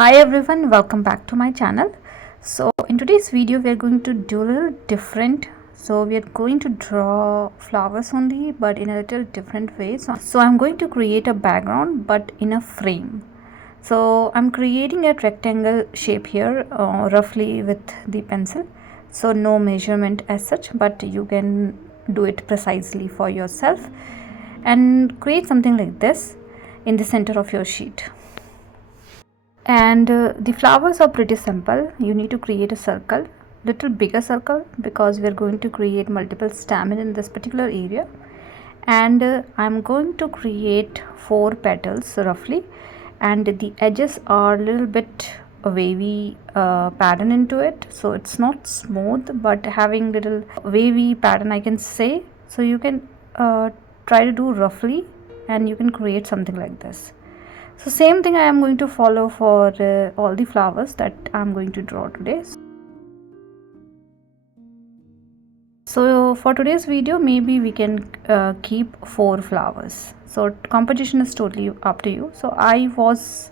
Hi everyone, welcome back to my channel. So in today's video we are going to do a little different. So we are going to draw flowers only, but in a little different way. So I'm going to create a background but in a frame. So I'm creating a rectangle shape here roughly with the pencil. So no measurement as such, but you can do it precisely for yourself and create something like this in the center of your sheet. And the flowers are pretty simple. You need to create a circle, little bigger circle, because we are going to create multiple stamen in this particular area. And I'm going to create 4 petals roughly, and the edges are a little bit wavy pattern into it, so it's not smooth but having little wavy pattern, I can say. So you can try to do roughly and you can create something like this. So same thing I am going to follow for all the flowers that I am going to draw today. So for today's video, maybe we can keep 4 flowers. So composition is totally up to you. So I was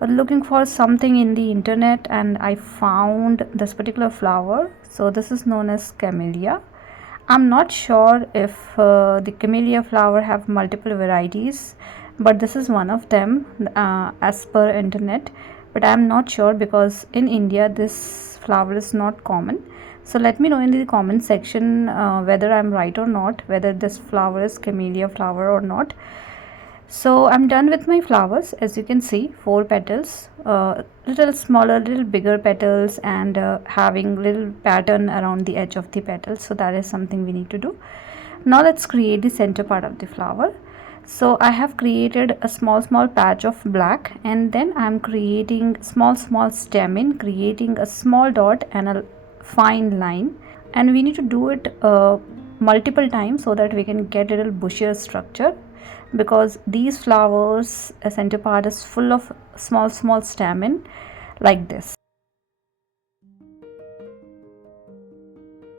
looking for something in the internet and I found this particular flower. So this is known as camellia. I'm not sure if the camellia flower have multiple varieties, but this is one of them as per internet, but I'm not sure because in India this flower is not common. So let me know in the comment section whether I'm right or not, whether this flower is camellia flower or not. So I'm done with my flowers. As you can see, 4 petals, little smaller, little bigger petals, and having little pattern around the edge of the petals. So that is something we need to do. Now let's create the center part of the flower. So I have created a small patch of black, and then I'm creating small stamen, creating a small dot and a fine line, and we need to do it multiple times so that we can get a little bushier structure, because these flowers center part is full of small stamen like this.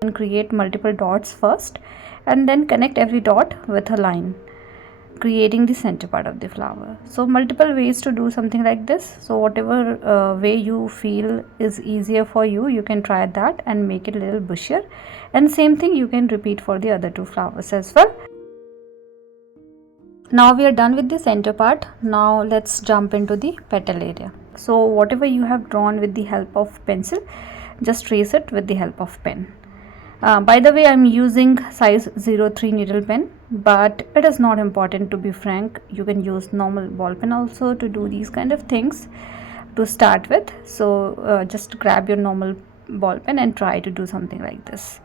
And create multiple dots first and then connect every dot with a line, creating the center part of the flower. So multiple ways to do something like this. So whatever way you feel is easier for you, you can try that and make it a little bushier, and same thing you can repeat for the other 2 flowers as well. Now we are done with the center part. Now let's jump into the petal area. So whatever you have drawn with the help of pencil, just trace it with the help of pen. By the way, I'm using size 03 needle pen, but it is not important, to be frank. You can use normal ball pen also to do these kind of things to start with. So just grab your normal ball pen and try to do something like this.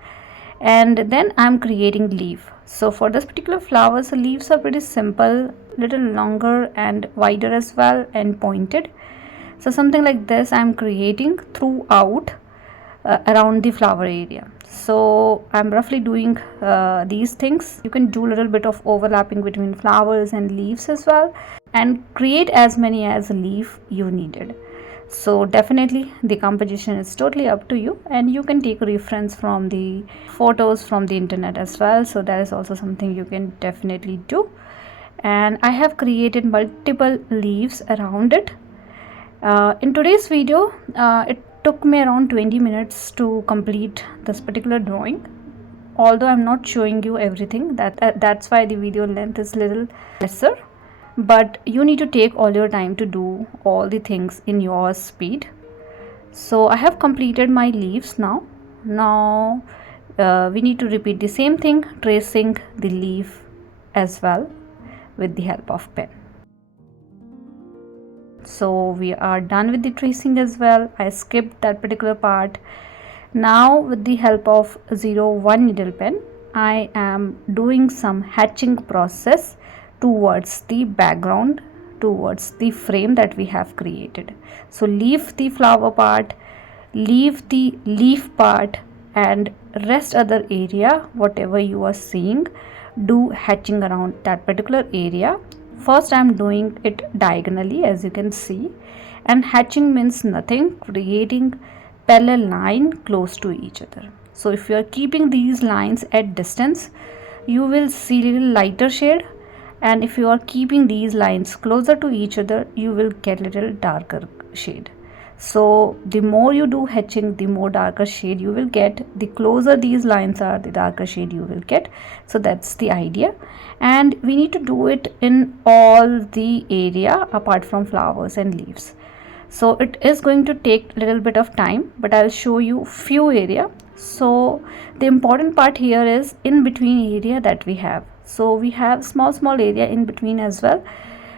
And then I'm creating leaf. So for this particular flower, the leaves are pretty simple, little longer and wider as well, and pointed. So something like this I'm creating throughout around the flower area. So I'm roughly doing these things. You can do a little bit of overlapping between flowers and leaves as well, and create as many as leaf you needed. So definitely the composition is totally up to you, and you can take reference from the photos from the internet as well. So that is also something you can definitely do. And I have created multiple leaves around it. In today's video, it took me around 20 minutes to complete this particular drawing, although I'm not showing you everything. That's why the video length is little lesser, but you need to take all your time to do all the things in your speed. So I have completed my leaves. Now we need to repeat the same thing, tracing the leaf as well with the help of pen. So we are done with the tracing as well. I skipped that particular part. Now with the help of 01 needle pen, I am doing some hatching process towards the background, towards the frame that we have created. So leave the flower part, leave the leaf part, and rest other area, whatever you are seeing, do hatching around that particular area. First I am doing it diagonally, as you can see, and hatching means nothing, creating parallel line close to each other. So if you are keeping these lines at distance, you will see little lighter shade, and if you are keeping these lines closer to each other, you will get little darker shade. So the more you do hatching, the more darker shade you will get. The closer these lines are, the darker shade you will get. So that's the idea, and we need to do it in all the area apart from flowers and leaves. So it is going to take a little bit of time, but I'll show you few area. So the important part here is in between area that we have. So we have small area in between as well.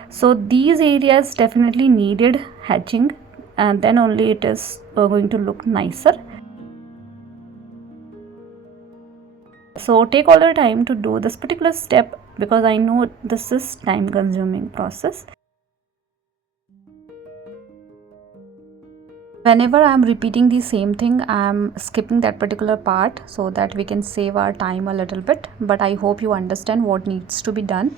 So these areas definitely needed hatching, and then only it is going to look nicer. So take all the time to do this particular step, because I know this is time consuming process. Whenever I am repeating the same thing, I am skipping that particular part so that we can save our time a little bit, but I hope you understand what needs to be done.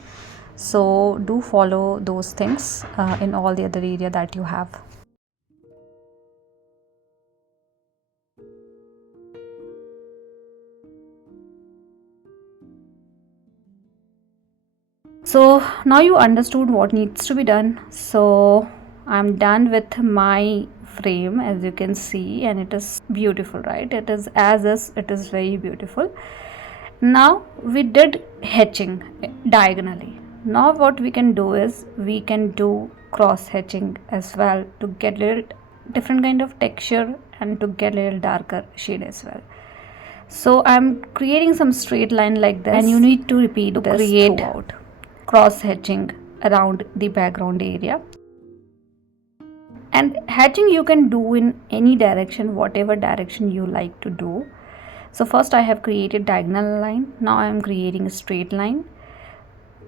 So do follow those things in all the other area that you have. So now you understood what needs to be done. So I'm done with my frame, as you can see, and it is beautiful, right? It is as is, it is very beautiful. Now we did hatching diagonally. Now what we can do is we can do cross hatching as well to get little different kind of texture and to get little darker shade as well. So I'm creating some straight line like this, and you need to repeat this throughout. Cross hatching around the background area. And hatching you can do in any direction, whatever direction you like to do. So first I have created diagonal line. Now I am creating a straight line.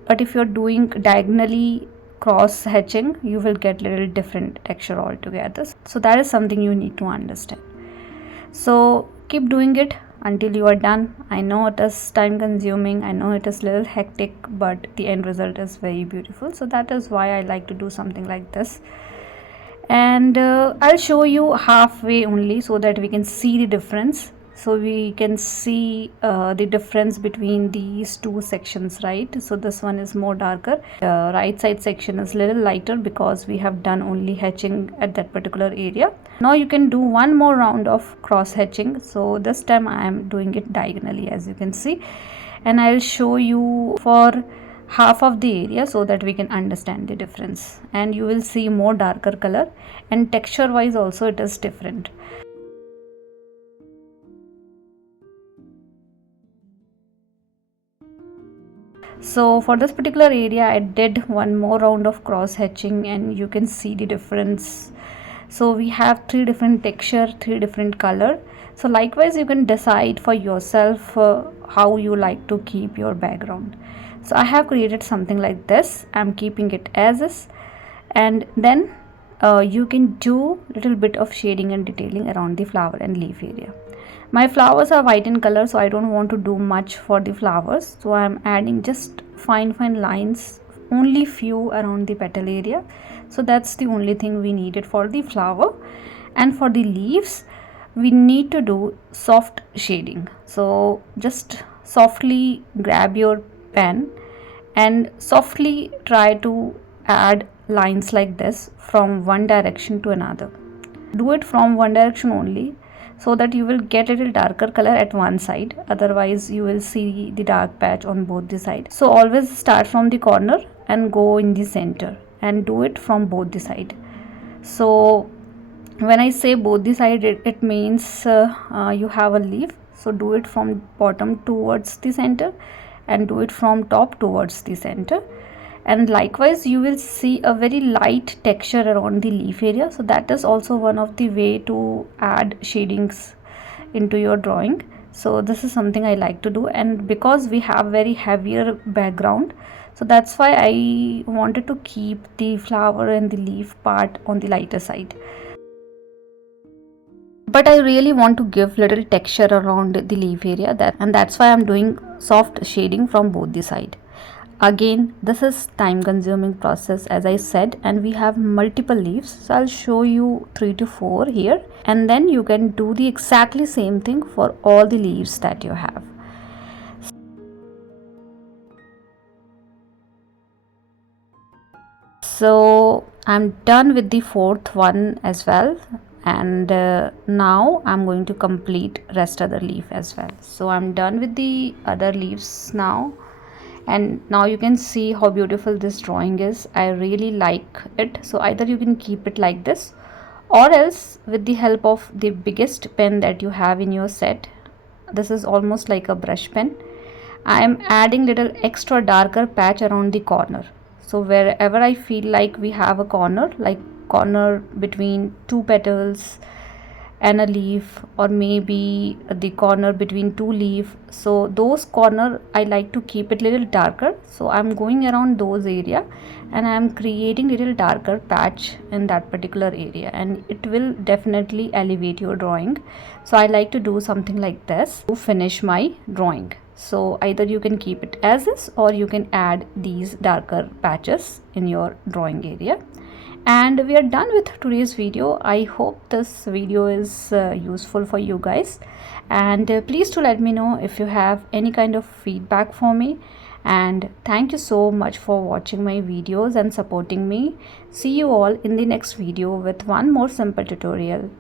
But if you're doing diagonally cross hatching, you will get little different texture altogether. So that is something you need to understand. So keep doing it until you are done. I know it is time consuming, I know it is a little hectic, but the end result is very beautiful. So that is why I like to do something like this. And I'll show you halfway only so that we can see the difference. So we can see the difference between these two sections, right? So this one is more darker. The right side section is little lighter because we have done only hatching at that particular area. Now you can do one more round of cross hatching. So this time I am doing it diagonally, as you can see, and I'll show you for half of the area so that we can understand the difference, and you will see more darker color, and texture wise also it is different. So for this particular area I did one more round of cross hatching, and you can see the difference. So we have three different texture, three different color. So likewise you can decide for yourself how you like to keep your background. So I have created something like this. I'm keeping it as is, and then you can do little bit of shading and detailing around the flower and leaf area. My flowers are white in color, so I don't want to do much for the flowers. So I'm adding just fine lines, only few around the petal area. So that's the only thing we needed for the flower. And for the leaves, we need to do soft shading. So just softly grab your pen and softly try to add lines like this from one direction to another. Do it from one direction only, so that you will get a little darker color at one side, otherwise you will see the dark patch on both the sides. So always start from the corner and go in the center and do it from both the side. So when I say both the side, it means you have a leaf, so do it from bottom towards the center and do it from top towards the center. And likewise you will see a very light texture around the leaf area. So that is also one of the way to add shadings into your drawing. So this is something I like to do, and because we have very heavier background, so that's why I wanted to keep the flower and the leaf part on the lighter side. But I really want to give little texture around the leaf area, and that's why I'm doing soft shading from both the side. Again, this is time consuming process, as I said, and we have multiple leaves. So I'll show you 3 to 4 here, and then you can do the exactly same thing for all the leaves that you have. So I'm done with the fourth one as well, and now I'm going to complete rest of the leaf as well. So I'm done with the other leaves now, and now you can see how beautiful this drawing is. I really like it. So either you can keep it like this, or else with the help of the biggest pen that you have in your set. This is almost like a brush pen. I am adding little extra darker patch around the corner. So wherever I feel like we have a corner, like corner between two petals and a leaf, or maybe the corner between two leaf, so those corner I like to keep it little darker. So I'm going around those area and I'm creating little darker patch in that particular area, and it will definitely elevate your drawing. So I like to do something like this to finish my drawing. So either you can keep it as is, or you can add these darker patches in your drawing area. And we are done with today's video. I hope this video is useful for you guys, and please do let me know if you have any kind of feedback for me. And thank you so much for watching my videos and supporting me. See you all in the next video with one more simple tutorial.